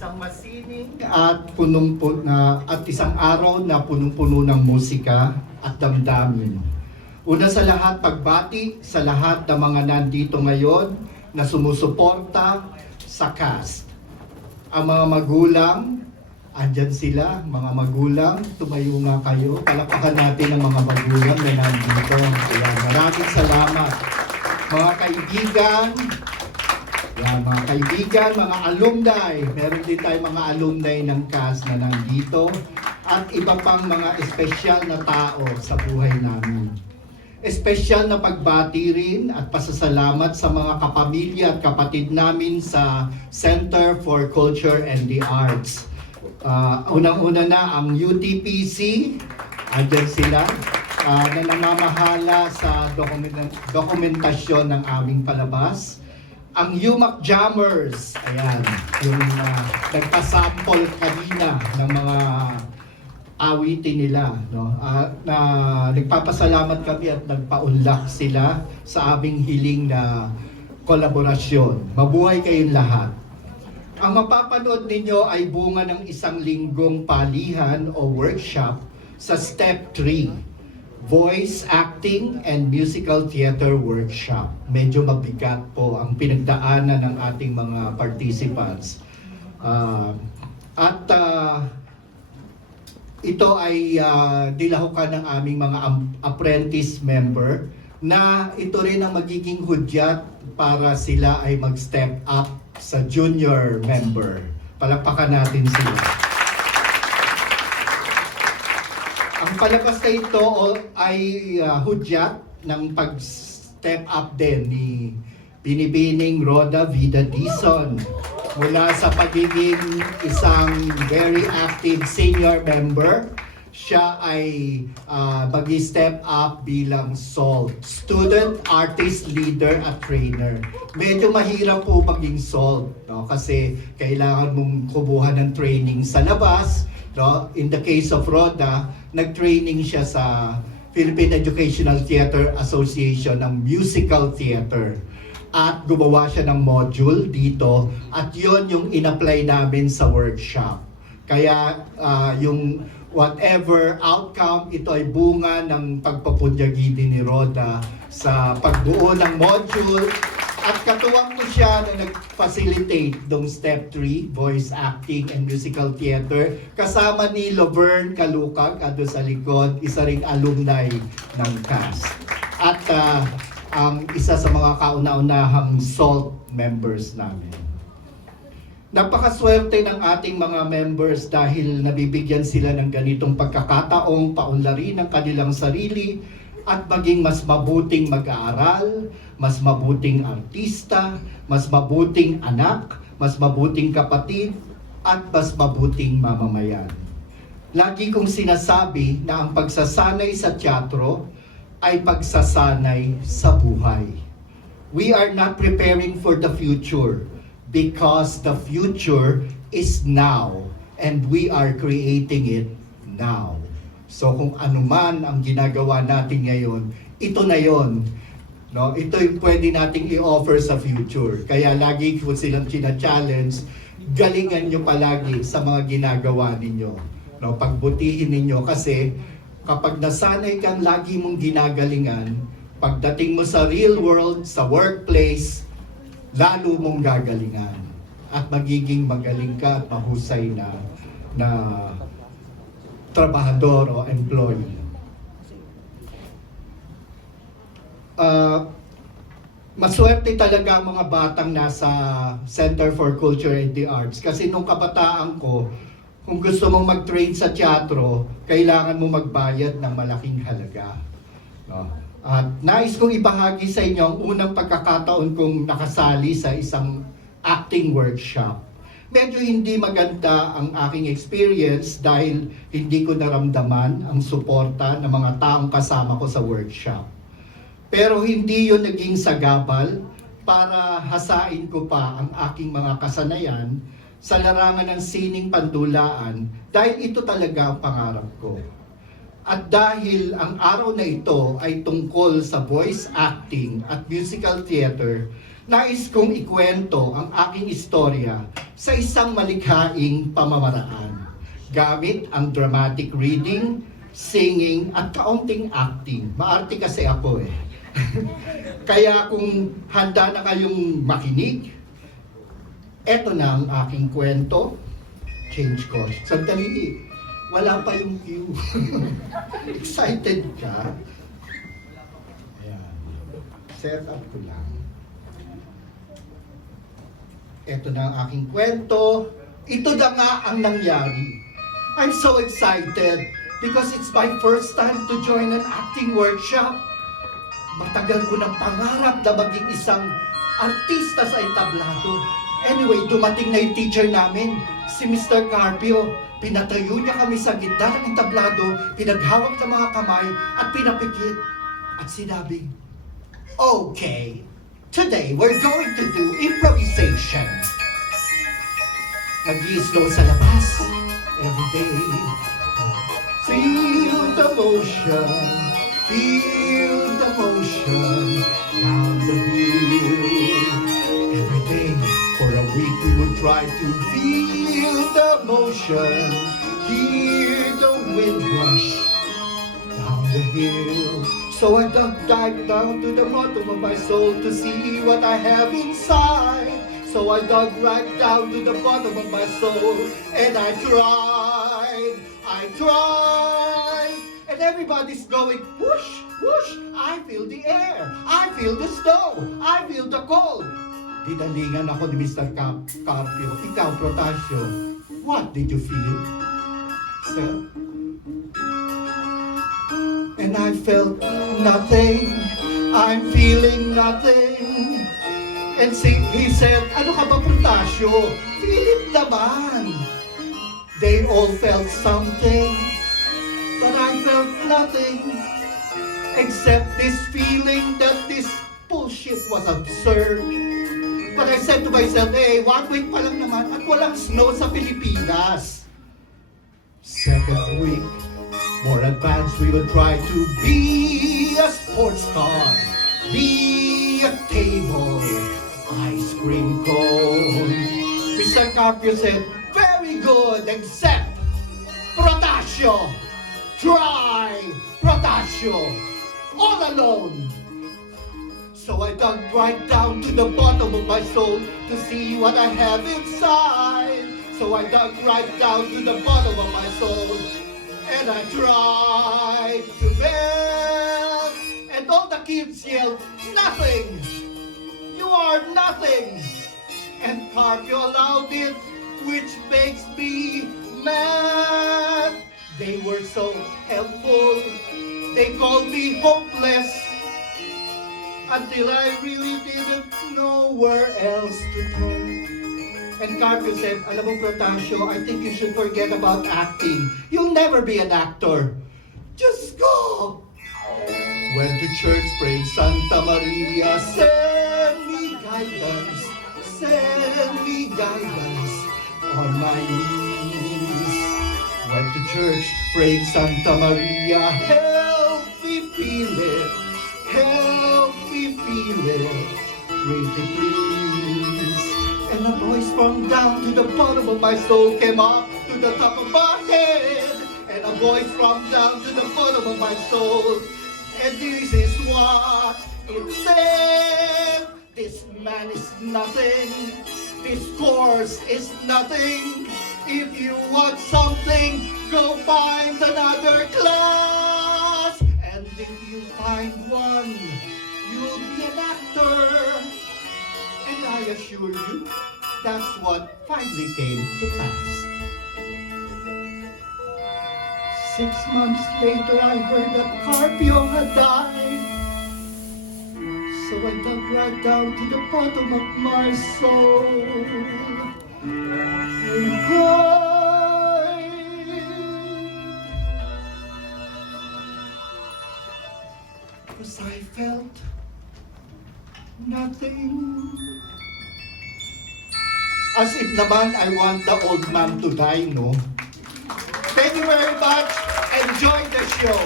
isang masining at at isang araw na punong-puno ng musika at damdamin. Una sa lahat, pagbati sa lahat ng mga nandito ngayon na sumusuporta sa cast. Ang mga magulang, andyan sila, mga magulang, tumayo nga kayo. Palakpakan natin ang mga magulang na nandito. Ayan, maraming salamat. Mga kaibigan, mga alumni, meron din tayo mga alumni ng cast na nandito at iba pang mga espesyal na tao sa buhay namin. Espesyal na pagbati rin at pasasalamat sa mga kapamilya at kapatid namin sa Center for Culture and the Arts. Unang-una na ang UTPC, andyan sila, na namamahala sa dokumentasyon ng aming palabas. Ang UMAC Jammers, ayan, yung nagpasample kanina ng mga awitin nila, no? Na nagpapasalamat kami at nagpaunlak sila sa aming hiling na kolaborasyon. Mabuhay kayong lahat. Ang mapapanood ninyo ay bunga ng isang linggong palihan o workshop sa Step 3, Voice, Acting, and Musical Theater Workshop. Medyo mabigat po ang pinagdaanan ng ating mga participants. Ito ay dilahukan ng aming mga apprentice member na ito rin ang magiging hudyat para sila ay mag-step up sa junior member. Palakpakan natin sila. Ang palabas na ito ay hudyat ng pag-step up din ni Binibining Roda Vida Dizon mula sa pagiging isang very active senior member. Siya ay mag-step up bilang SALT, Student Artist Leader at Trainer. Medyo mahirap po maging SALT, no? Kasi kailangan mong kubuhan ng training sa labas. No? In the case of Roda, nag-training siya sa Philippine Educational Theater Association ng musical theater. At gumawa siya ng module dito at yon yung in-apply namin sa workshop. Kaya yung whatever outcome, ito ay bunga ng pagpapunyagi din ni Roda sa pagbuo ng module at katuwang ko siya na nag-facilitate dong Step 3, Voice, Acting, and Musical Theater kasama ni Lovern Kalukag at doon sa likod, isa ring alumni ng cast. At ang isa sa mga kauna-unahang SALT members namin. Napakaswerte ng ating mga members dahil nabibigyan sila ng ganitong pagkakataong paunlarin ang kanilang sarili at maging mas mabuting mag-aaral, mas mabuting artista, mas mabuting anak, mas mabuting kapatid, at mas mabuting mamamayan. Lagi kong sinasabi na ang pagsasanay sa teatro ay pagsasanay sa buhay. We are not preparing for the future because the future is now and we are creating it now. So kung ano man ang ginagawa natin ngayon, ito na yon. No? Ito yung pwede nating i-offer sa future. Kaya lagi ko silang china-challenge, galingan nyo palagi sa mga ginagawa ninyo. No? Pagbutihin ninyo kasi kapag nasanay kang lagi mong ginagalingan, pagdating mo sa real world, sa workplace, lalo mong gagalingan. At magiging magaling ka at mahusay na trabahador o employee. Maswerte talaga ang mga batang nasa Center for Culture and the Arts kasi nung kabataan ko, kung gusto mong mag-train sa teatro, kailangan mo magbayad ng malaking halaga. No? At nais kong ibahagi sa inyo ang unang pagkakataon kong nakasali sa isang acting workshop. Medyo hindi maganda ang aking experience dahil hindi ko naramdaman ang suporta ng mga taong kasama ko sa workshop. Pero hindi yun naging sagabal para hasain ko pa ang aking mga kasanayan sa larangan ng sining pandulaan dahil ito talaga ang pangarap ko. At dahil ang araw na ito ay tungkol sa voice acting at musical theater, nais kong ikwento ang aking istorya sa isang malikhaing pamamaraan gamit ang dramatic reading, singing, at kaunting acting. Maarte kasi ako eh. Kaya kung handa na kayong makinig, eto na ang aking kwento. Change course. Sandali, wala pa yung cue. Excited ka? Ayan. Set up ko lang. Eto na ang aking kwento. Ito na nga ang nangyari. I'm so excited because it's my first time to join an acting workshop. Matagal ko ng pangarap na maging isang artista sa entablado. Anyway, dumating na yung teacher namin, si Mr. Carpio. Pinatayo niya kami sa gitna ng entablado, pinaghawak sa mga kamay at pinapikit. At sinabi, "Okay, today we're going to do improvisation." Nag-i-slow sa labas, every day. Feel the motion, feel the motion down the hill. Every day, for a week we would try to feel the motion, hear the wind rush down the hill. So I dived down to the bottom of my soul to see what I have inside. So I dug right down to the bottom of my soul, and I tried, and everybody's going, whoosh, whoosh, I feel the air, I feel the snow, I feel the cold. Dinalingan ako ni Mr. Carpio. Ikaw, Protasio, what did you feel, sir? And I felt nothing, I'm feeling nothing. And he said, ano ka ba, Protasio? Feel it naman. They all felt something, but I felt nothing. Except this feeling that this bullshit was absurd. But I said to myself, hey, 1 week pa lang naman at walang snow sa Pilipinas. Second week, more advanced, we will try to be a sports car, be a table, ice cream cone. Mr. Carpio said, very good, except Protasio. Try Protasio. All alone. So I dug right down to the bottom of my soul to see what I have inside. So I dug right down to the bottom of my soul, and I tried to bend. And all the kids yelled, nothing! You are nothing! And Carpio allowed it, which makes me mad. They were so helpful. They called me hopeless until I really didn't know where else to turn. And Carpio said, alam mo, Protasio, I think you should forget about acting. You'll never be an actor. Just go! Went to church, prayed Santa Maria, send me guidance, send me guidance on my knees. Went to church, prayed Santa Maria, help me feel it, help me feel it, pretty please. And a voice from down to the bottom of my soul came up to the top of my head. And a voice from down to the bottom of my soul. And this is what it said. This man is nothing. This course is nothing. If you want something, go find another class. And if you find one, you'll be an actor. And I assure you, that's what finally came to pass. 6 months later, I heard that Carpio had died. So I dug right down to the bottom of my soul and cried. Because I felt nothing. As if naman I want the old man to die, no? Thank you very much. Enjoy the show.